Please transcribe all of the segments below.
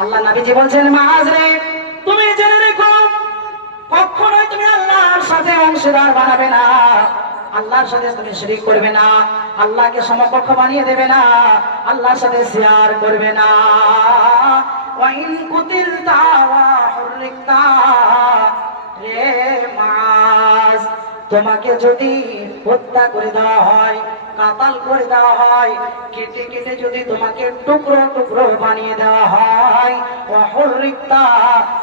আল্লাহ নবীজি বলছেন, মাআজ রে, তুমি জেনে রেখো কখনোই তুমি আল্লাহর সাথে অংশীদার বানাবে না, আল্লাহর সাথে তুমি শিরক করবে না, আল্লাহকে সমকক্ষ বানিয়ে দেবে না, আল্লাহর সাথে শেয়ার করবে না। ওয়া ইন কুতিলতা ওয়া হুররিকতা, রে মাআজ, তোমাকে যদি হত্যা করে দেওয়া হয়, কাতাল করে দেওয়া হয়, কেটে কেটে যদি তোমাকে টুকরো টুকরো বানিয়ে দেওয়া হয়, ওয়াহুররিকতা,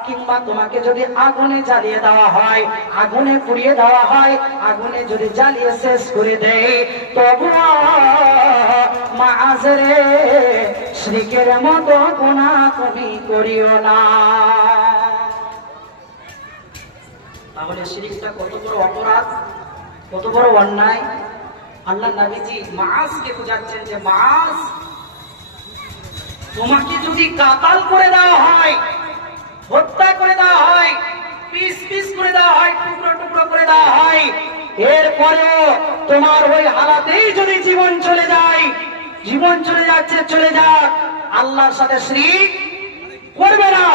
কিংবা তোমাকে যদি আগুনে জ্বালিয়ে দেওয়া হয়, আগুনে পুড়িয়ে দেওয়া হয়, আগুনে যদি জ্বালিয়ে শেষ করে দেয়, তবু মাআজ রে, শিরকের মতো গুনাহ তুমি করিও না। তাহলে শিরকটা কত বড় অপরাধ, কত বড় অন্যায়। আল্লাহ নবীজি মাআজকে বুঝাচ্ছেন যে মাআজ, তোমাকে যদি কাতাল করে দেওয়া হয়, হত্যা করে দেওয়া হয়, পিস পিস করে দেওয়া হয়, টুকরো টুকরো করে দেওয়া হয়, এরপরেও তোমার ওই হালাতেই যদি জীবন চলে যায়, জীবন চলে যাচ্ছে, চলে যাক, আল্লাহর সাথে শিরক করবে না।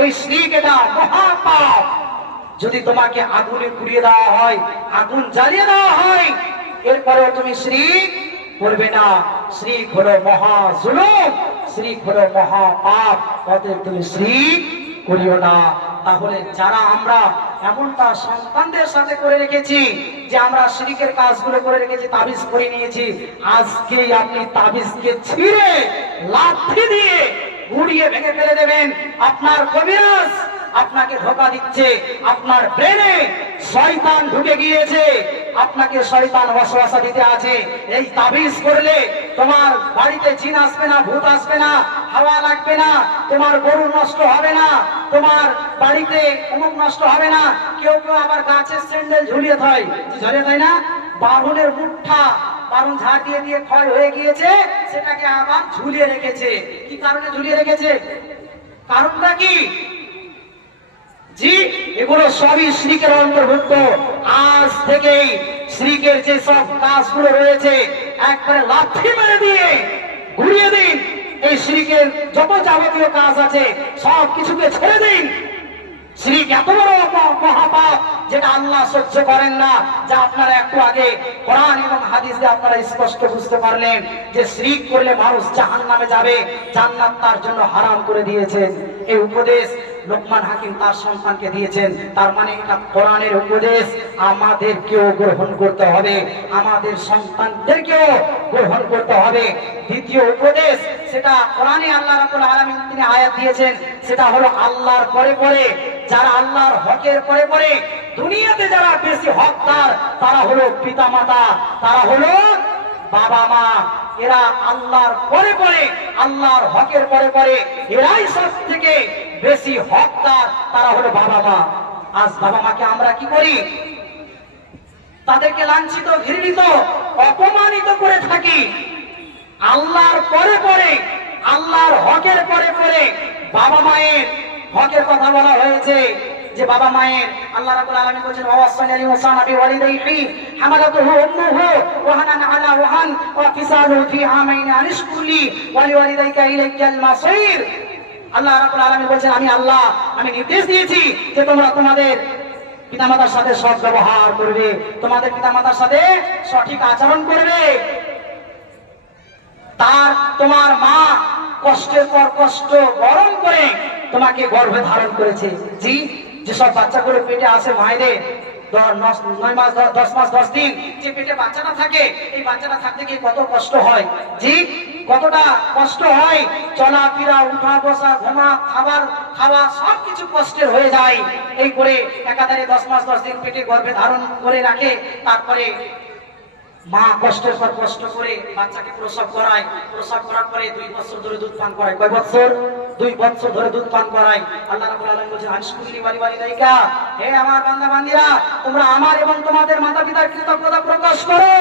এই শিরক এটা মহাপাপ। যদি তোমাকে আগুনে পুড়িয়ে দেওয়া হয়, আগুন জ্বালিয়ে দেওয়া হয়, এরপরেও তুমি শিরক করবে না, শিরক হলো মহা জুলুম, শিরক হলো মহা পাপ, অতএব তুমি শিরক করিও না। তাহলে যারা আমরা এমনটা সন্তানদের সাথে করে রেখেছি যে আমরা শিরকের কাজগুলো করে রেখেছি, তাবিজ করে নিয়েছি, আজকেই আপনি তাবিজকে ছিঁড়ে লাথি দিয়ে উড়িয়ে ভেঙে ফেলে দেবেন। আপনার কবিরাজ আপনাকে ধোঁকা দিচ্ছে, আপনার ব্রেনে শয়তান ঢুকে গিয়েছে, আপনাকে শয়তান ওয়াসওয়াসা দিতে আছে, এই তাবিজ করলে তোমার বাড়িতে জিন আসবে না, ভূত আসবে না, হাওয়া লাগবে না, তোমার গরু নষ্ট হবে না, তোমার বাড়িতে অমুক নষ্ট হবে না। কেউ কেউ আবার গাছের স্যান্ডেল ঝুলিয়ে দেয় না, বারুনের মুঠা, বারুন ঝাড় দিয়ে দিয়ে ক্ষয় হয়ে গিয়েছে, সেটাকে আবার ঝুলিয়ে রেখেছে। কি কারণে ঝুলিয়ে রেখেছে? কারণটা কি? জি, এগুলো সবই শিরকের অন্তর্ভুক্ত। আজ থেকেই শিরকের যে সব কাজগুলো রয়েছে একবারে লাথি মেরে দিয়ে ঘুরিয়ে দিন। এই শিরকের যত যাবতীয় কাজ আছে সব কিছুকে ছেড়ে দিন। শিরক এত বড় মহাপাপ যেটা আল্লাহ সহ্য করেন না, যা আপনারা একটু আগে কোরআন এবং হাদিস দিয়ে আপনারা স্পষ্ট বুঝতে পারলেন যে শিরক করলে মানুষ জাহান্নামে যাবে, জান্নাত তার জন্য হারাম করে দিয়েছেন। এই উপদেশ লোকমান হাকিম তার সন্তানকে দিয়েছেন। তার মানে এটা কোরআনের উপদেশ, আমাদেরকেও গ্রহণ করতে হবে, আমাদের সন্তানদেরকেও গ্রহণ করতে হবে। দ্বিতীয় উপদেশ, সেটা কোরআনে আল্লাহ রাব্বুল আলামিন তিনি আয়াত দিয়েছেন, সেটা হলো আল্লাহর পরে পরে, যারা আল্লাহর হকের পরে পরে, দুনিয়াতে যারা বেশি হকদার, তারা হলো পিতামাতা, তারা হলো বাবা মা। এরা আল্লাহর পরে পরে, আল্লাহর হকের পরে পরে, এরাই সব থেকে বেশি হকদার, তারা হলো বাবা মা। আজ বাবা মাকে আমরা কি করি? তাদেরকে লাঞ্ছিত, ঘৃণিত, অপমানিত করে থাকি। আল্লাহর পরে পরে, আল্লাহর হকের পরে পরে বাবা মায়ের হকের কথা বলা হয়েছে যে বাবা মায়ের, আল্লাহ রাব্বুল আলামিন বলেছেন, ওয়াসানা লিসানা বিওয়ালিদাইহি হামালাতুহু উম্মুহু ওয়াহানান আলা ওয়াহান ওয়া ফিসালুহু ফি আমাইন আনিশকুরলি ওয়া লিওয়ালিদাইকা ইলাইয়াল মাসির। আল্লাহ রাব্বুল আলামিন বলেছেন, আমি আল্লাহ, আমি নির্দেশ দিয়েছি যে তোমরা তোমাদের পিতামাতার সাথে সৎ ব্যবহার করবে, তোমাদের পিতামাতার সাথে সঠিক আচরণ করবে। তোমার মা কষ্টের পর কষ্ট বরণ করে তোমাকে গর্ভে ধারণ করেছে। জি, যেসব বাচ্চাগুলো পেটে আসে মায়েদের 9 মাস 10 মাস 10 দিন যে পেটে বাচ্চাটা থাকে, এই বাচ্চাটা থাকতে গিয়ে কত কষ্ট হয়। জি, কতটা কষ্ট হয়, চলাফেরা, উঠা বসা, ঘুমা, খাবার খাওয়া সবকিছু কষ্টের হয়ে যায়। এই করে একাধারে 10 মাস 10 দিন পেটে গর্ভে ধারণ করে রাখে। তারপরে মা কষ্টের পর কষ্ট করে বাচ্চাকে প্রসব করায়, প্রসব করার পরে 2 বছর ধরে দুধ পান করায়। কয় বছর? 2 বছর ধরে দুধ পান করায়। আল্লাহ রাব্বুল আলামিন বলেছেন, আনশকুরলি ওয়ালিদাইকা, হে আমার বান্দা বান্দীরা, তোমরা আমার এবং তোমাদের মাতা পিতার কৃতজ্ঞতা প্রকাশ করো,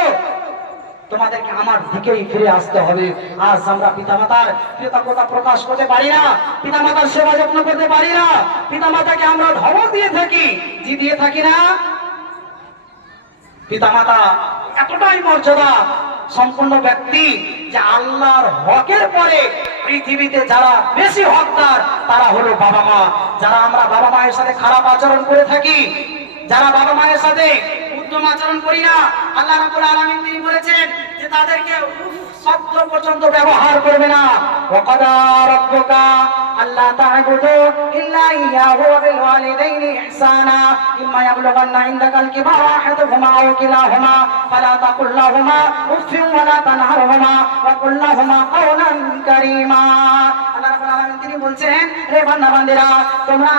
তোমাদেরকে আমার দিকেই ফিরে আসতে হবে। আজ আমরা পিতামাতার কৃতজ্ঞতা প্রকাশ করতে পারি না, পিতামাতার সেবা যত্ন করতে পারি না, পিতামাতাকে আমরা ধমক দিয়ে থাকি। জি, দিয়ে থাকি না? পিতামাতা এতটাই মর্যাদা সম্পন্ন ব্যক্তি যে আল্লাহর হকের পরে পৃথিবীতে যারা বেশি হকদার তারা হলো বাবা মা। যারা আমরা বাবা মায়ের সাথে খারাপ আচরণ করে থাকি, যারা বাবা মায়ের সাথে উত্তম আচরণ করি না, আল্লাহ রাব্বুল আলামিন তিনি বলেছেন যে তাদেরকে শব্দ পর্যন্ত ব্যবহার করবে না। ওয়াকাদা রাব্বুকা আল্লা তা'বুদু ইল্লা ইয়াহু ওয়া বিল ওয়ালিদাইনি ইহসানা ইম্মা ইয়াবলুগান্না ইনদাকাল কিবারা আহাদুহুমা আও কিলাহুমা ফালা তাকুল লাহুমা উফফিন ওয়া লা তানহারহুমা ওয়া কুল লাহুমা কাওলান কারীমা। আল্লাহ রাব্বুল আলামিন তিনি বলছেন, হে বান্দা বান্দিরা, তোমরা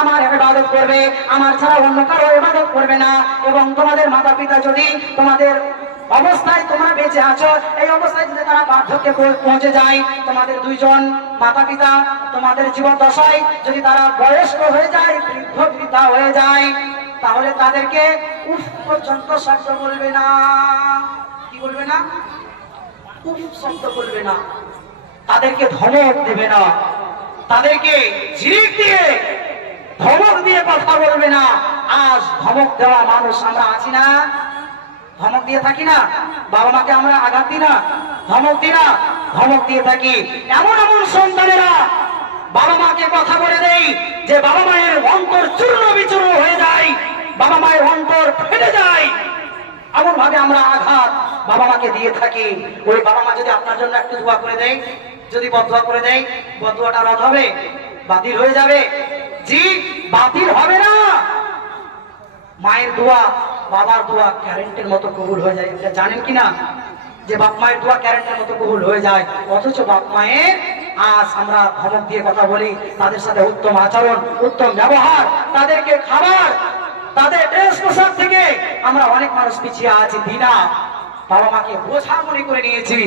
আমার ইবাদত করবে, আমার ছাড়া অন্য কারো ইবাদত করবে না। এবং তোমাদের মাতা পিতা যদি তোমাদের অবস্থায় তোমরা বেঁচে আছো, এই অবস্থায় যদি তারা বার্ধক্যে পৌঁছে যায়, তোমাদের দুইজন মাতা পিতা তোমাদের জীবন দশায় যদি তারা বয়স্ক হয়ে যায়, বৃদ্ধ বৃদ্ধা হয়ে যায়, তাহলে তাদেরকে উফ পর্যন্ত শব্দ বলবে না। কি বলবে না? উফ শব্দ বলবে না। তাদেরকে ধমক দেবে না, তাদেরকে ঝিলিক দিয়ে ধমক দিয়ে কথা বলবে না। আজ ধমক দেওয়া মানুষ আমরা আছি না? ধমক দিয়ে থাকি না? বাবা মাকে আমরা আঘাত দিই না, ধমক দিই না? ধমক দিয়ে থাকি। এমন এমন সন্তানেরা বাবা মাকে কথা বলে দেয় যে বাবা মায়ের অন্তর চূর্ণ বিচূর্ণ হয়ে যায়, বাবা মায়ের অন্তর ফেটে যায়। এমন ভাবে আমরা আঘাত বাবা মাকে দিয়ে থাকি। ওই বাবা মা যদি আপনার জন্য একটু দোয়া করে দেয়, যদি বদদোয়া করে দেয়, বদদোয়াটা রদ হবে? বাতিল হয়ে যাবে? জি, বাতিল হবে না। মায়ের দোয়া বাবার দোয়া কারেন্টের মতো কবুল হয়ে যায়। এটা জানেন কিনা যে বাপ মায়ের দোয়া কারেন্টের মতো কবুল হয়ে যায়? অথচ বাপ মায়ের আজ আমরা ধমক দিয়ে কথা বলি, তাদের সাথে উত্তম আচরণ, উত্তম ব্যবহার, তাদেরকে খাবার, তাদের ড্রেস পোশাক থেকে আমরা অনেক মানুষ পিছিয়ে আছি। দিনা বাবা মাকে বোঝা মনে করে নিয়েছি।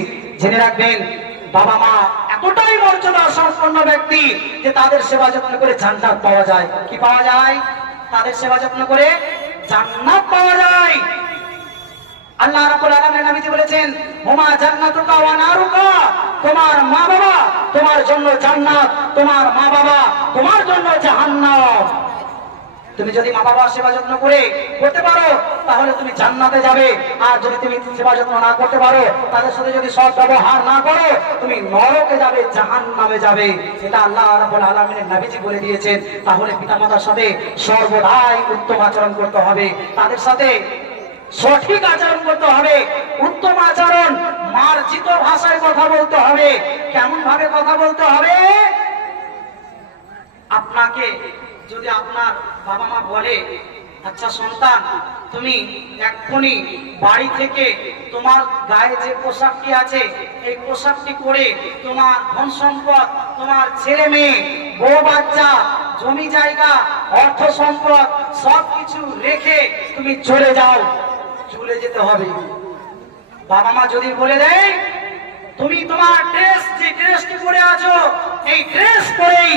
জেনে রাখবেন, বাবা মা এতটাই মর্যাদা সম্পন্ন ব্যক্তি যে তাদের সেবা যত্ন করে জান্নাত পাওয়া যায়। কি পাওয়া যায়? তাদের সেবা যত্ন করে জান্নাত পাওয়া যায়। আল্লাহ রাব্বুল আলামিন নবীজি বলেছেন, হুমা জান্নাতুকা ওয়া নারুকা, তোমার মা বাবা তোমার জন্য জান্নাত, তোমার মা বাবা তোমার জন্য জাহান্নাম। তুমি যদি মা বাবার সেবা যত্ন করতে পারো তাহলে তুমি জান্নাতে যাবে। আর যদি তুমি সেবা যত্ন না করতে পারো, তাদের সাথে যদি সৎ ব্যবহার না করো, তুমি নরকে যাবে, জাহান্নামে যাবে। এটা আল্লাহ রাব্বুল আলামিনের নবীজি বলে দিয়েছেন। তাহলে পিতামাতার সাথে সর্বদাই উত্তম আচরণ করতে হবে, তাদের সাথে সঠিক আচরণ করতে হবে, উত্তম আচরণ, মার্জিত ভাষায় কথা বলতে হবে। কেমন ভাবে কথা বলতে হবে? আপনাকে যদি আপনার বাবা মা বলে, আচ্ছা সন্তান, তুমি এক্ষুনি বাড়ি থেকে তোমার গায়ে যে পোশাকটি আছে এই পোশাকটি পরে তোমার ধন সম্পদ, তোমার ছেলে মেয়ে, বউ বাচ্চা, জমি জায়গা, অর্থ সম্পদ সবকিছু রেখে তুমি চলে যাও, চলে যেতে হবে। বাবা মা যদি বলে দেয়, তুমি তোমার ড্রেস, যে ড্রেসটি পরে আছো এই ড্রেস পরেই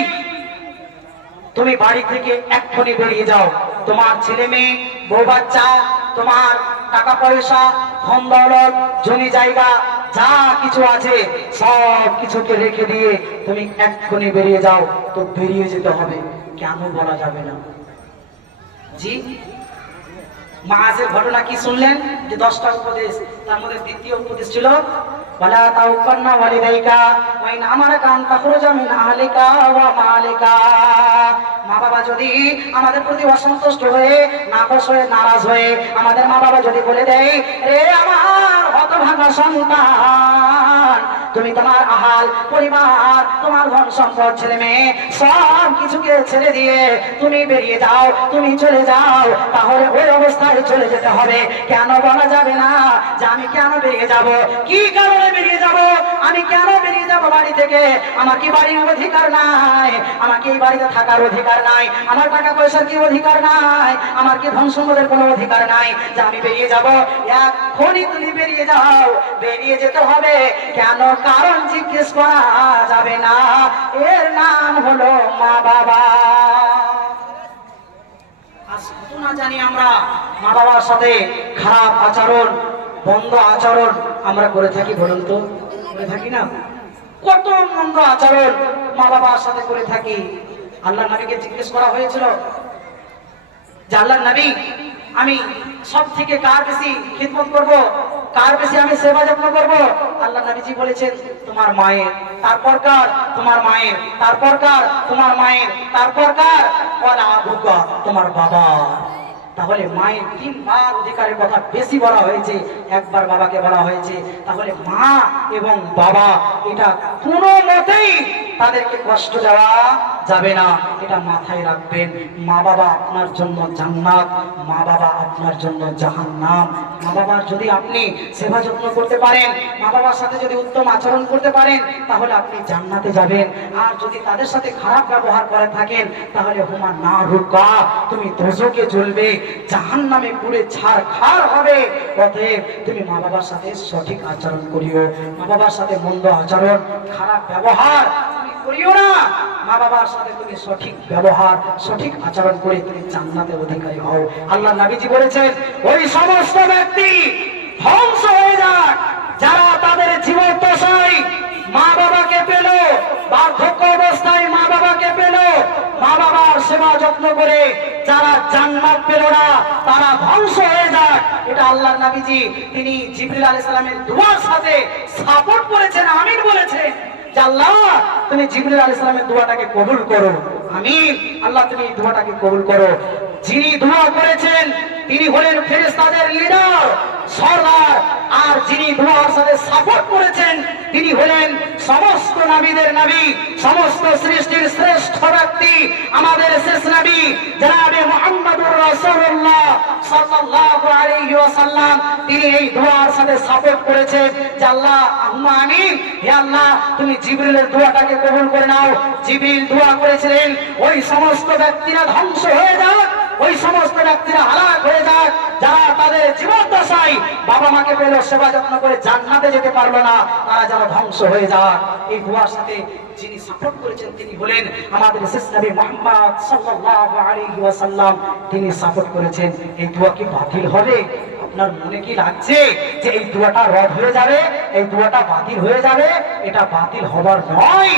তুমি বাড়ি থেকে এক্ষুনি বেরিয়ে যাও, তোমার ছেলে মেয়ে, বউ বাচ্চা, তোমার টাকা পয়সা, ধন দৌলত, জমি জায়গা যা কিছু আছে সব কিছুকে রেখে দিয়ে তুমি এক্ষুনি বেরিয়ে যাও, তো বেরিয়ে যেতে হবে। কেন বলা যাবে না? জি, মাঝের ঘটনা কি শুনলেন? যে 10টা উপদেশ, তার মধ্যে দ্বিতীয় উপদেশ ছিল ওয়ালা তাউকান্না ওয়ালিদাইকা ওয়া ইন আমারাকা আন তাখরুজা মিন আহলিকা ওয়া মালিকা। মা বাবা যদি আমাদের প্রতি অসন্তুষ্ট হয়ে, নাখোশ হয়ে, নারাজ হয়ে আমাদের মা বাবা যদি বলে দেয়, রে আমার হতভাগা সন্তান, তুমি তোমার আহাল পরিবার, তোমার ধন সম্পদ, ছেলে মেয়ে সব কিছুকে ছেড়ে দিয়ে তুমি বেরিয়ে যাও, তুমি চলে যাও, তাহলে ওই অবস্থায় চলে যেতে হবে। কেন বলা যাবে না যে আমি কেন বেরিয়ে যাব? কি কারণে বেরিয়ে যাব? আমি কেন বেরিয়ে যাব বাড়ি থেকে? আমার কি বাড়ির অধিকার নাই? আমার কি এই বাড়িতে থাকার অধিকার নাই? আমার টাকা পয়সার কি অধিকার নাই? আমার কি ধন সম্পদের কোনো অধিকার নাই যে আমি বেরিয়ে যাব? এখনই তুমি বেরিয়ে যাও, বেরিয়ে যেতে হবে। কেন? কারণ জিজ্ঞেস করা যাবে না। এর নাম হলো মা বাবা। না জানি আমরা মা বাবার সাথে খারাপ আচরণ, বন্ধ আচরণ আমরা করে থাকি, বলুন তো? করে থাকি না? কত মন্দ আচরণ মা বাবার সাথে করে থাকি। আল্লাহ নবীকে জিজ্ঞেস করা হয়েছিল যে আল্লাহ নবী, আমি সব থেকে কার বেশি খিদমত করব? কার বেশি আমি সেবা যত্ন করবো? আল্লাহ নবীজি বলেছেন তোমার মায়ের, তারপর কার? তোমার মায়ের, তারপর কার? তোমার মায়ের, তারপর কার? ওয়ালা আবুকা, তোমার বাবা। তাহলে মায়ের 3 বার অধিকারের কথা বেশি বলা হয়েছে, একবার বাবাকে বলা হয়েছে। তাহলে মা এবং বাবা এটা কোনো মতেই তাদেরকে কষ্ট দেওয়া যাবে না, এটা মাথায় রাখবেন। মা বাবা আপনার জন্য জান্নাত, মা বাবা আপনার জন্য জাহান্নাম। মা বাবার যদি আপনি সেবা যত্ন করতে পারেন, মা বাবার সাথে যদি উত্তম আচরণ করতে পারেন, তাহলে আপনি জান্নাতে যাবেন। আর যদি তাদের সাথে খারাপ ব্যবহার করে থাকেন, তাহলে হুমা না রুকা, তুমি দোজখে জ্বলবে, জাহান্নামে পুড়ে ছারখার হবে। অতএব তুমি মা বাবার সাথে সঠিক আচরণ করিও, মা বাবার সাথে মন্দ আচরণ, খারাপ ব্যবহার তুমি করিও না। মা বাবার সাথে তুমি সঠিক ব্যবহার, সঠিক আচরণ করে তুমি জান্নাতের অধিকারী হও। আল্লাহ নবীজি বলেছেন ওই সমস্ত ব্যক্তি ধ্বংস হয়ে যাক যারা তাদের জীবদ্দশায় মা বাবাকে পেল, বার্ধক্য অবস্থায় মা বাবাকে পেল, মা বাবার সেবা যত্ন করে যারা জান্নাত পেল না, তারা ধ্বংস হয়ে যাক। এটা আল্লাহর নবীজি তিনি জিবরিল আলাইহিস সালামের দুআর সাথে সাপোর্ট করেছেন, আমিন বলেছেন যে আল্লাহ তুমি জিবরিল আলাইহিস সালামের দোয়াটাকে কবুল করো, আমিন। আল্লাহ তুমি এই দোয়াটাকে কবুল করো। যিনি দোয়া করেছেন তিনি হলেন ফেরেশতাদের লিডার, সরদার। আর যিনি দোয়ার সাথে সাপোর্ট করেছেন তিনি হলেন সমস্ত নবীদের নবী, সমস্ত সৃষ্টির শ্রেষ্ঠ ব্যক্তি, আমাদের শেষ নবী জনাবে মুহাম্মদুর রাসূলুল্লাহ সাল্লাল্লাহু আলাইহি ওয়াসাল্লাম। তিনি এই দোয়ার সাথে সাপোর্ট করেছেন যে আল্লাহ আল্লাহুম্মা আমিন, হে আল্লাহ তুমি জিবরিলের দোয়াটাকে কবুল করে নাও। জিবরিল দোয়া করেছিলেন ওই সমস্ত ব্যক্তিরা ধ্বংস হয়ে যাক, ওই সমস্ত ব্যক্তিরা হালাক হয়ে যাক যারা তাদের জীবদ্দশায় বাবা মাকে পেল, সেবা যত্ন করে জান্নাতে যেতে পারলো না, তারা যেন ধ্বংস হয়ে যাক। এই দোয়ার সাথে যিনি সাপোর্ট করেছেন তিনি হলেন আমাদের শেষ নবী মুহাম্মদ সাল্লাল্লাহু আলাইহি ওয়াসাল্লাম। তিনি সাপোর্ট করেছেন। এই দোয়া কি বাতিল হবে? আপনার মনে কি লাগছে যে এই দোয়াটা রদ হয়ে যাবে, এই দোয়াটা বাতিল হয়ে যাবে? এটা বাতিল হবার নয়।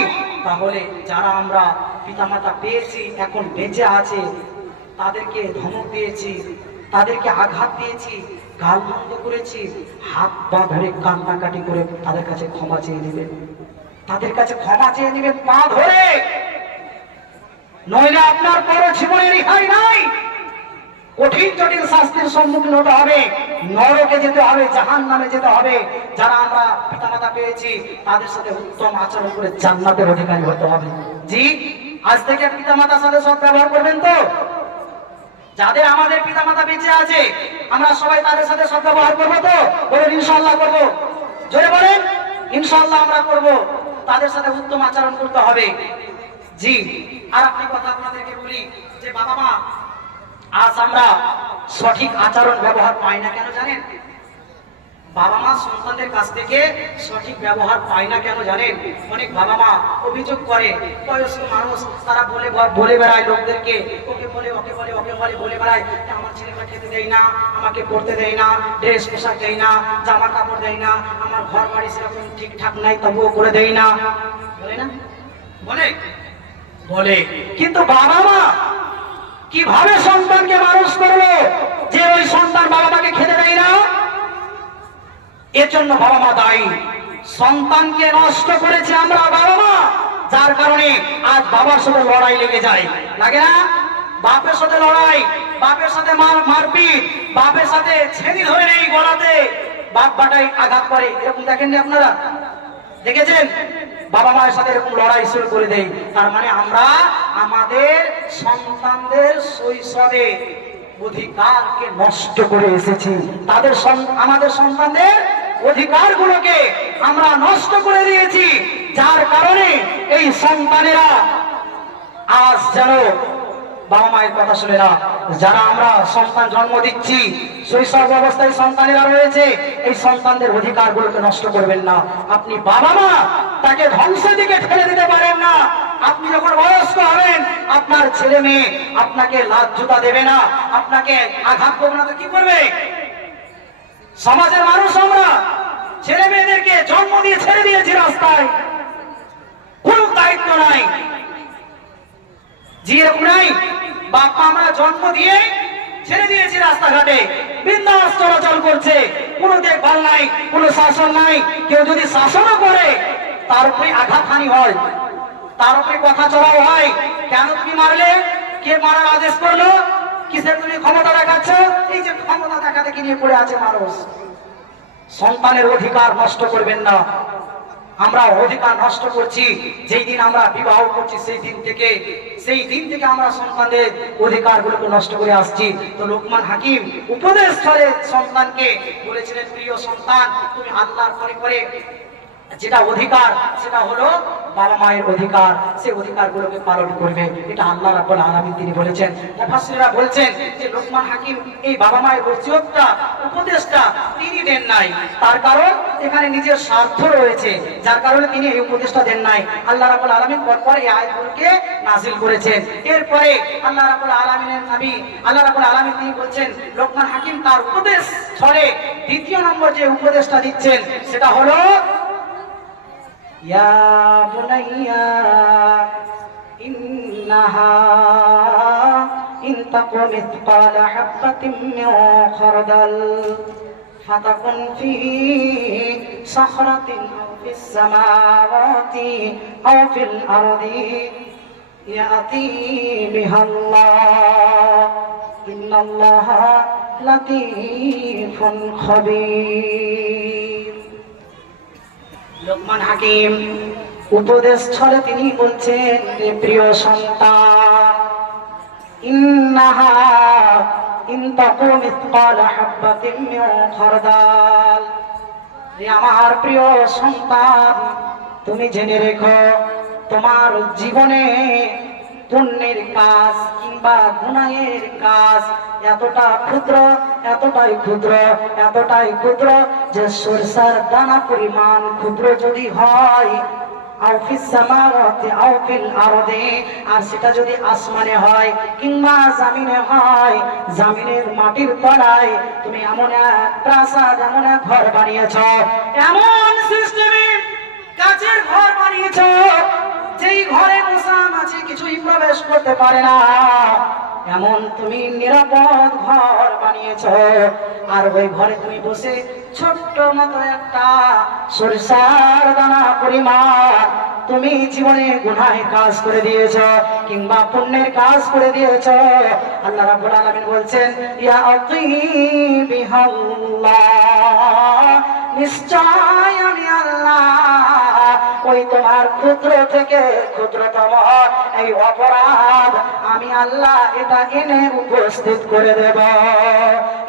তাহলে যারা আমরা পিতামাতা পেয়েছি, এখন বেঁচে আছে, তাদেরকে ধমক দিয়েছি, তাদেরকে আঘাত দিয়েছি, গাল মন্দ করেছি, হাত পা ধরে কান্নাকাটি করে তাদের কাছে ক্ষমা চেয়ে নেবেন, তাদের কাছে ক্ষমা চেয়ে নেবেন পা ধরে, নইলে আপনার পর জীবনে রেহাই নাই। কঠিন জটিল শাস্তির সম্মুখীন হতে হবে, নরকে যেতে হবে, জাহান্নামে যেতে হবে। যারা আমরা পিতামাতা পেয়েছি তাদের সাথে উত্তম আচরণ করে জান্নাতের অধিকারী হতে হবে। জি, আজ থেকে পিতামাতার সাথে সৎ ব্যবহার করবেন তো? যাদের আমাদের পিতামাতা বেঁচে আছে আমরা সবাই তাদের সাথে সদ্ব্যবহার করবো তো? বলুন ইনশাআল্লাহ করবো। জোরে বলেন ইনশাআল্লাহ আমরা করবো। তাদের সাথে উত্তম আচরণ করতে হবে। জি, আর আপনি কথা আপনাদেরকে বলি যে বাবা মা আজ আমরা সঠিক আচরণ ব্যবহার পাই না কেন জানেন? বাবা মা সন্তানদের কাছ থেকে সঠিক ব্যবহার পায় না কেন জানেন? অনেক বাবা মা অভিযোগ করে, বয়স্ক মানুষ তারা বলে বেড়ায় লোকদেরকে, ওকে বলে ওকে বলে ওকে বলে বলে বেড়ায় আমার ছেলেকে খেতে দেয় না, আমাকে পড়তে দেয় না, ড্রেস পোশাক দেয় না, জামা কাপড় দেয় না, আমার ঘর বাড়ি সেরকম ঠিকঠাক নাই তবুও করে দেয় না, বলে না? বলে বলে কিন্তু বাবা মা কিভাবে সন্তানকে মানুষ করলো যে ওই সন্তান বাবা মাকে খেতে দেয় না? এর জন্য বাবা মা দায়ী। সন্তানকে নষ্ট করেছে আমরা বাবা মা, যার কারণে আজ বাবার সাথে লড়াই লেগে যায়, লাগে না? বাপের সাথে লড়াই, বাপের সাথে মারপিট, বাপের সাথে ছেড়ি ধরে নেই গলাতে, বাপ বাটাই আঘাত করে, এরকম দেখেননি আপনারা? দেখেছেন? বাবা মায়ের সাথে এরকম লড়াই শুরু করে দেয়। তার মানে আমরা আমাদের সন্তানদের শৈশবে অধিকারকে নষ্ট করে এসেছি, তাদের আমাদের সন্তানদের অধিকারগুলোকে আমরা নষ্ট করে দিয়েছি, যার কারণে এই সন্তানেরা আজ যেন বাবা মায়ের কথা শুনে না। যারা আমরা সন্তান জন্ম দিচ্ছি, শৈশব অবস্থায় সন্তানেরা রয়েছে, এই সন্তানদের অধিকারগুলোকে নষ্ট করবেন না। আপনি বাবা মা তাকে ধ্বংসের দিকে ঠেলে দিতে পারেন না। আপনি যখন বয়স্ক হবেন আপনার ছেলে মেয়ে আপনাকে লাত জুতা দেবে না, আপনাকে আঘাত করবে না, তো কি করবে? সমাজের মানুষ আমরা ছেলে মেয়েদেরকে জন্ম দিয়ে ছেড়ে দিয়েছি রাস্তায়, কোন দায়িত্ব নাই। জি এরকম নাই? বাপ মা আমরা জন্ম দিয়ে ছেড়ে দিয়েছি রাস্তাঘাটে, বিন্দাস চলাচল করছে, কোনো দেখভাল নাই, কোনো শাসন নাই। কেউ যদি শাসনও করে তার উপরে আঘাতহানি হয়, তার উপরে কথা চড়াও হয়। কেন তুমি মারলে? কে মারার আদেশ করলো? কিসের তুমি ক্ষমতা দেখাচ্ছ? এই যে ক্ষমতা দেখাতে কি নিয়ে পড়ে আছে মানুষ। সন্তানের অধিকার নষ্ট করবেন না। আমরা অধিকার নষ্ট করছি যেই দিন আমরা বিবাহ করছি, সেই দিন থেকে আমরা সন্তানদের অধিকারগুলোকে নষ্ট করে আসছি। তো লোকমান হাকিম উপদেশ করে সন্তানকে বলেছিলেন, প্রিয় সন্তান, তুমি আল্লাহর পরে যেটা অধিকার সেটা হলো বাবা মায়ের অধিকার, সেই অধিকারগুলোকে পালন করবে। এটা আল্লাহ রাব্বুল আলামিন তিনি বলেছেন। মুফাসসিররা বলছেন যে লোকমান হাকিম এই বাবা মায়ের ওসিয়তটা, উপদেশটা তিনি দেন নাই, তার কারণ এখানে নিজের স্বার্থ রয়েছে, যার কারণে তিনি এই উপদেশটা দেন নাই। আল্লাহ রাব্বুল আলামিন পরপর এই আয়াতগুলোকে নাযিল করেছেন। এরপরে আল্লাহ রাব্বুল আলামিন তিনি বলছেন, লোকমান হাকিম তার উপদেশ ছড়ে দ্বিতীয় নম্বর যে উপদেশটা দিচ্ছেন সেটা হলো, ইয়া বুনাইয়া ইন্নাহা ইন তাকু মিসকালা হাববাতিন মিন খারদাল ফাতাকুন ফি সাখরাতিন আও ফিস সামাওয়াতি আও ফিল আরদি ইয়াতি বিহাল্লাহ ইন্নাল্লাহা লাতীফুন খাবীর। লোকমান হাকিম উপদেশ ছলে তিনি বলছেন, প্রিয় সন্তান, ইন্নাহা ইন তাকু মিসকালা হাববাতিন মিন খারদাল, আমার প্রিয় সন্তান, তুমি জেনে রেখো তোমার জীবনে পুণ্যের কাজ কিংবা গুনাহের কাজ এতটাই ক্ষুদ্র যে সরষার দানা পরিমাণ ক্ষুদ্র যদি হয়, আও ফিস সামাওয়াতি আও ফিল আরদি, আর সেটা যদি আসমানে হয় কিংবা জামিনে হয়, জামিনের মাটির তলায় তুমি এমন এক প্রাসাদ, এমন এক ঘর বানিয়েছ, এমন সিস্টেমে কাচের ঘর বানিয়েছ যেই ঘরে মশা মাছি কিছুই প্রবেশ করতে পারে না, এমন তুমি নিরাপদ ঘর বানিয়েছ। আর ওই ঘরে তুমি বসে ছোট্ট মতো একটা সরিষার দানা পরিমাণ তুমি জীবনে গুনাহের কাজ করে দিয়েছ কিংবা পুণ্যের কাজ করে দিয়েছ। আল্লাহ রাব্বুল আলামিন বলছেন, ইয়া আতিবিহাল্লাহ, নিশ্চয় আমি আল্লাহ ওই তোমার ক্ষুদ্র থেকে ক্ষুদ্রতম এই অপরাধ আমি আল্লাহ এটা এনে উপস্থিত করে দেব।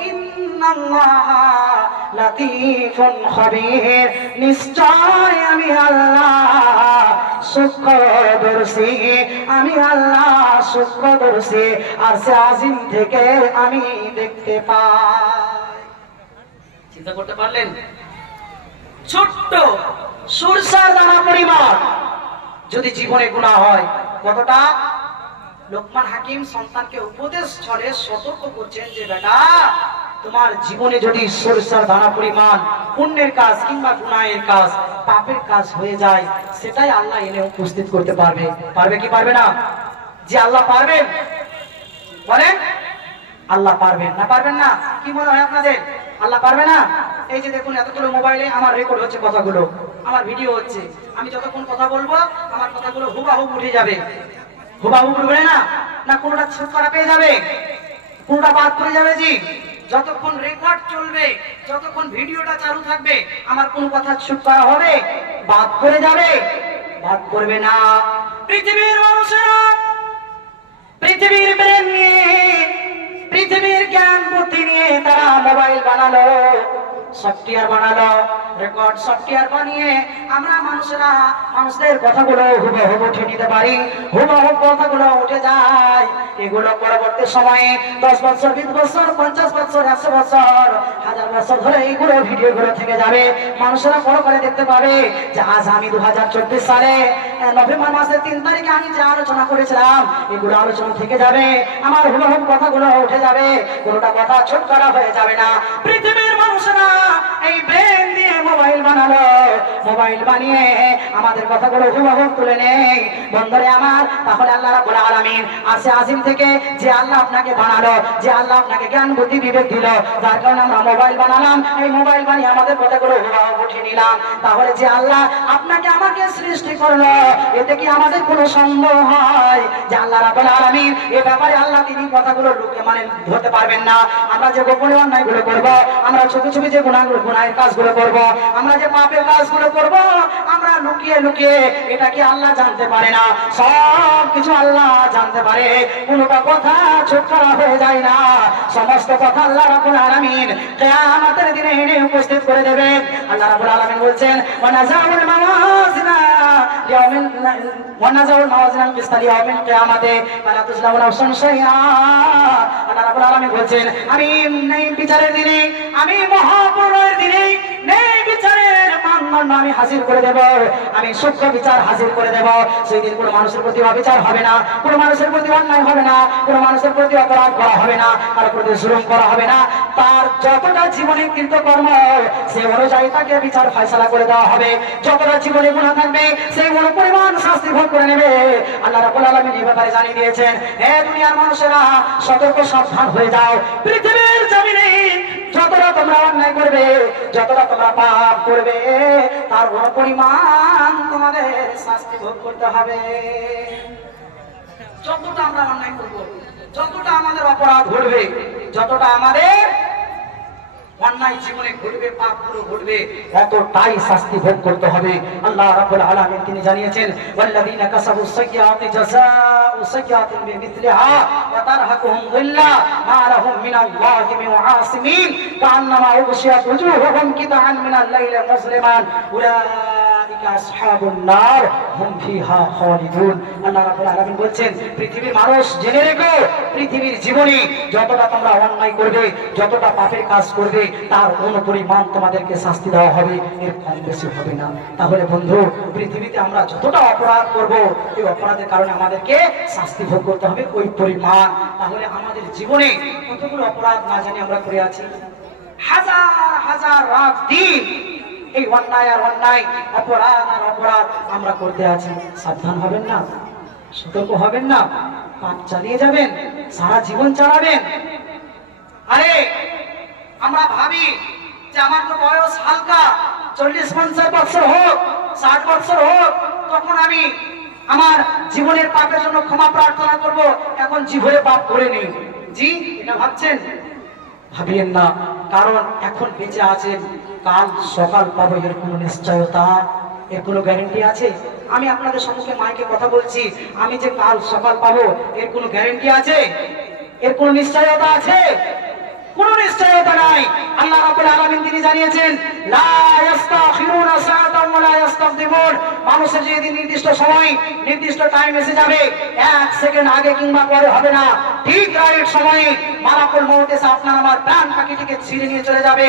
ইন্নাল্লাহা লাতীফুন খাবীর, নিশ্চয় আমি আল্লাহ সূক্ষ্মদর্শী, আমি আল্লাহ সূক্ষ্মদর্শী, আর সে আজিম থেকে আমি দেখতে পাই। চিন্তা করতে পারলেন? ছোট্ট সরষার দানা পরিমাণ যদি জীবনে গুনাহ হয় কতটা। লোকমান হাকিম সন্তানকে উপদেশ ছলে সতর্ক করছেন যে বেটা, তোমার জীবনে যদি সরষার দানা পরিমাণ পুণ্যের কাজ কিংবা গুনাহের কাজ, পাপের কাজ হয়ে যায়, সেটাই আল্লাহ এনে উপস্থিত করতে পারবে। পারবে কি পারবে না? যে আল্লাহ পারবেন, বলেন আল্লাহ পারবেন না? পারবেন না? কি মনে হয় আপনাদের আল্লাহ পারবে না? এই যে দেখুন, এতগুলো মোবাইলে আমার রেকর্ড হচ্ছে, কথাগুলো আমার ভিডিও হচ্ছে, আমি যতক্ষণ কথা বলবো আমার কথাগুলো হুবাহুব উঠে যাবে। হুবাহুব উঠবে না? না কোনোটা ছুটকারা পেয়ে যাবে, কোনোটা বাদ পড়ে যাবে? জি, যতক্ষণ রেকর্ড চলবে, যতক্ষণ ভিডিওটা চালু থাকবে, আমার কোনো কথা ছুটকারা হবে? বাদ পড়ে যাবে? বাদ পড়বে না। পৃথিবীর মানুষেরা পৃথিবীর ব্রেন নিয়ে, পৃথিবীর জ্ঞান বুদ্ধি নিয়ে তারা মোবাইল বানালো, সফটওয়্যার বানালো, রেকর্ড সফটওয়্যার বানিয়ে আমরা মানুষদের কথাগুলো হুবহু উঠে নিতে পারি, হুবহু কথাগুলো উঠে যায়। এগুলো পরবর্তী সময়ে 10 বছর, 20 বছর, 50 বছর, 100 বছর, 1000 বছর ধরে এইগুলো ভিডিওগুলো থেকে যাবে। মানুষেরা বড় করে দেখতে পাবে যে আজ আমি 2024 সালে নভেম্বর মাসের 3 তারিখে আমি যে আলোচনা করেছিলাম, এগুলো আলোচনা থেকে যাবে, আমার হুবহু কথাগুলো উঠে যাবে, কোনোটা কথা ছোট করা হয়ে যাবে না। পৃথিবীর মানুষেরা এই ব্রেন দিয়ে মোবাইল বানালো, মোবাইল বানিয়ে আমাদের কথাগুলো হুবহু তুলে নেই। বন্ধুরে আমার, তাহলে আল্লাহ রাব্বুল আলামিন আসে আজিম থেকে যে আল্লাহ আপনাকে বানালো, যে আল্লাহ আপনাকে জ্ঞান বুদ্ধি বিবেক দিল, যার কারণে আমরা মোবাইল বানালাম, এই মোবাইল বানিয়ে আমাদের কথাগুলো হুবহু উঠিয়ে নিলাম। তাহলে যে আল্লাহ আপনাকে আমাকে সৃষ্টি করলো, এতে কি আমাদের কোনো সন্দেহ হয় যে আল্লাহ রাব্বুল আলামিন এই ব্যাপারে আল্লাহ তিনি কথাগুলো লুকিয়ে মানে ধরতে পারবেন না? আমরা যে গোপনে অন্যায়গুলো করব, আমরা ছবি ছবি যে গুনাহের কাজগুলো করব, আমরা যে পাপের কাজগুলো করব, আমরা লুকিয়ে লুকিয়ে, এটা কি আল্লাহ জানতে পারে না? সব কিছু আল্লাহ জানতে পারে, কোনোটা কথা চুপ করা হয়ে যায় না। সমস্ত কথা আল্লাহ রাব্বুল আলামিন কিয়ামতের দিনে এনে উপস্থিত করে দেবেন। আল্লাহ রাব্বুল আলামিন বলছেন, ওয়ানাজাউল মাওয়াজিনা ইয়াউমিল ওয়ানাজাউল মাওয়াজিনা বিস্তারি ইয়াউমিল কিয়ামাতে ফালা তুজলামুনা নাফসুন শাইআ। আল্লাহ রাব্বুল আলামিন বলছেন, আমি নেই বিচারের দিনে, আমি মহাপ্রলয়ের দিনে নেই বিচারের মানদণ্ড আমি হাজির করে দেব, আমি সূক্ষ্ম বিচার হাজির করে দেব। সেই দিন কোনো মানুষের প্রতি অবিচার হবে না, কোনো মানুষের প্রতি অন্যায় হবে না, কোনো মানুষের প্রতি অপরাধ করা হবে না, তার প্রতি জুলুম করা হবে না। তার যতটা জীবনে কৃতকর্ম সে অনুযায়ী তাকে বিচার ফয়সালা করে দেওয়া হবে। যতটা জীবনে গুনাহ থাকবে সেই পরিমাণ শাস্তি ভোগ করে নেবে। আল্লাহ রাব্বুল আলামিন এই ব্যাপারে জানিয়ে দিয়েছেন, হে দুনিয়ার মানুষেরা, সতর্ক সাবধান হয়ে যাও। পৃথিবীর জমিনে যতটা তোমরা অন্যায় করবে, যতটা তোমরা পাপ করবে, তার পরিমাণ তোমাদের শাস্তি ভোগ করতে হবে। যতটা আমরা অন্যায় করব, যতটা আমাদের অপরাধ ঘটবে, যতটা আমাদের অন্যায় জীবনে ঘটবে, পাপগুলো ঘটবে, এতটাই শাস্তি ভোগ করতে হবে। আল্লাহ রাব্বুল আলামিন তিনি জানিয়েছেন, ওয়াল্লাযীনা কাসাবুস সাইয়্যাতি জাযাউ সাইয়্যাতিন বিমিসলিহা ওয়া তারহাকুহুম যিল্লা মা লাহুম মিনাল্লাহি মিন আসিমিন কাআন্নামা উগশিয়াত ওজুহুহুম কিতাআন মিনাল লাইলি মুজলিমান উলাইকা আসহাবুন নার হুম ফিহা খালিদুন। আল্লাহ রাব্বুল আলামিন বলছেন, পৃথিবীর মানুষ জেনে রেখো, পৃথিবীর জীবনে যতটা তোমরা অন্যায় করবে, যতটা পাপের কাজ করবে, তার অনুপরিমাণ তোমাদেরকে শাস্তি দেওয়া হবে, এর কম বেশি হবে না। তাহলে বন্ধু, পৃথিবীতে আমরা যতটা অপরাধ করব, এই অপরাধের কারণে আমাদেরকে শাস্তি ভোগ করতে হবে ওই পরিমাণ। তাহলে আমাদের জীবনে কতগুলো অপরাধ না জানি আমরা করে আছি, হাজার হাজার রাত দিন এই অন্যায় আর অন্যায়, অপরাধ আর অপরাধ আমরা করতে আছি। সাবধান হবেন না? সতর্ক হবেন না? পাপ চালিয়ে যাবেন, সারা জীবন চালাবেন? আরে আমরা ভাবি যে আমার তো বয়স হালকা, 40-50 বছর হোক, 60 বছর হোক, তখন আমি আমার জীবনের পাপের জন্য ক্ষমা প্রার্থনা করব, এখন জীবনে পাপ করে নেই। জি, এটা ভাবছেন? ভাবিয়েন না, কারণ এখন বেঁচে আছেন, কাল সকাল পাবো এর কোনো নিশ্চয়তা, এর কোনো গ্যারেন্টি আছে? আমি আপনাদের সম্মুখে মাইকে কথা বলছি, আমি যে কাল সকাল পাবো এর কোনো গ্যারেন্টি আছে? এর কোনো নিশ্চয়তা আছে? কোনো নিশ্চয়তা নাই। আল্লাহ রাব্বুল আলামিন তিনি জানিয়েছেন, লা ইস্তাখিরুনা সাআতাম ওয়া লা ইস্তাকদিমুন। মানুষের যদি নির্দিষ্ট সময়, নির্দিষ্ট টাইম এসে যাবে, 1 সেকেন্ড আগে কিংবা পরে হবে না, ঠিক রাইট সময়ে মালাকুল মউত এসে আপনার আমার প্রাণ পাখিটিকে ছিঁড়ে নিয়ে চলে যাবে।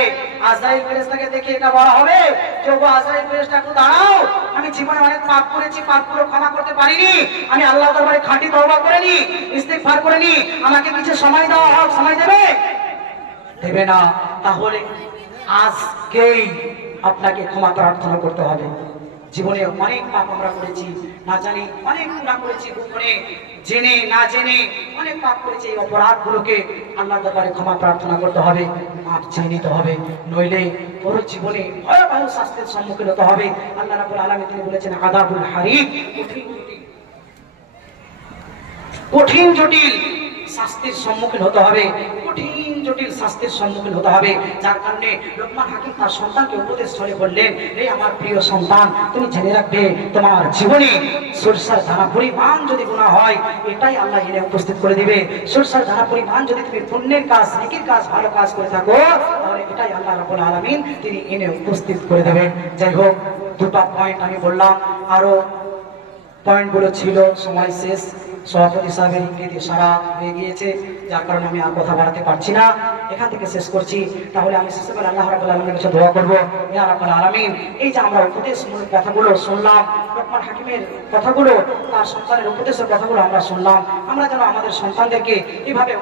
আজরাইল ফেরেশতাকে দেখে এটা বলা হবে যে, ওগো আজরাইল ফেরেশতা, একটু দাঁড়াও, আমি জীবনে অনেক পাপ করেছি, পাপগুলো ক্ষমা করতে পারিনি, আমি আল্লাহর দরবারে খাঁটি তওবা করিনি, ইস্তিগফার করিনি, আমাকে কিছু সময় দেওয়া হোক। সময় দেবে? দেবে না। তাহলে আজকেই আপনাকে ক্ষমা প্রার্থনা করতে হবে। জীবনে অনেক পাপ আমরা করেছি, না জানি অনেক গুনাহ করেছি, গোপনে জেনে না জেনে অনেক পাপ করেছি। এই অপরাধগুলোকে আল্লাহর দরবারে ক্ষমা প্রার্থনা করতে হবে, মাপ চেয়ে নিতে হবে, নইলে পুরো জীবনে ভয়াবহ শাস্তির সম্মুখীন হতে হবে। আল্লাহ রাব্বুল আলামিন তিনি বলেছেন, আযাবুল হারিক, কঠিন জটিল শাস্তির সম্মুখীন হতে হবে, কঠিন জটিল শাস্তির সম্মুখীন হতে হবে। যার কারণে লোকমান হাকিম তার সন্তানকে উপদেশ করে বললেন, রে আমার প্রিয় সন্তান, তুমি জেনে রাখবে, তোমার জীবনে সরিষার দানা পরিমাণ যদি গুনাহ হয়, এটাই আল্লাহ এনে উপস্থিত করে দিবে। সরিষার দানা পরিমাণ যদি তুমি পুণ্যের কাজ, নেকির কাজ, ভালো কাজ করে থাকো, তাহলে এটাই আল্লাহ রাব্বুল আলামিন তিনি এনে উপস্থিত করে দেবেন। যাই হোক, দুটো পয়েন্ট আমি বললাম, আরো পয়েন্টগুলো ছিল, সময় শেষ, সভাপতি সাহেবের ইংরেজি সারা হয়ে গিয়েছে, যার কারণে আমি আর কথা বাড়াতে পারছি না, এখান থেকে শেষ করছি। তাহলে আমি শেষে বলে আল্লাহ রাব্বুল আলামিনের কাছে দোয়া করবো, ইয়া রাব্বুল আলামিন, এই যে আমরা উপদেশমূলক কথাগুলো শুনলাম, লোকমান হাকিমের কথাগুলো, তার সন্তানের উপদেশের কথাগুলো আমরা শুনলাম, আমরা যেন আমাদের সন্তানদেরকে এইভাবে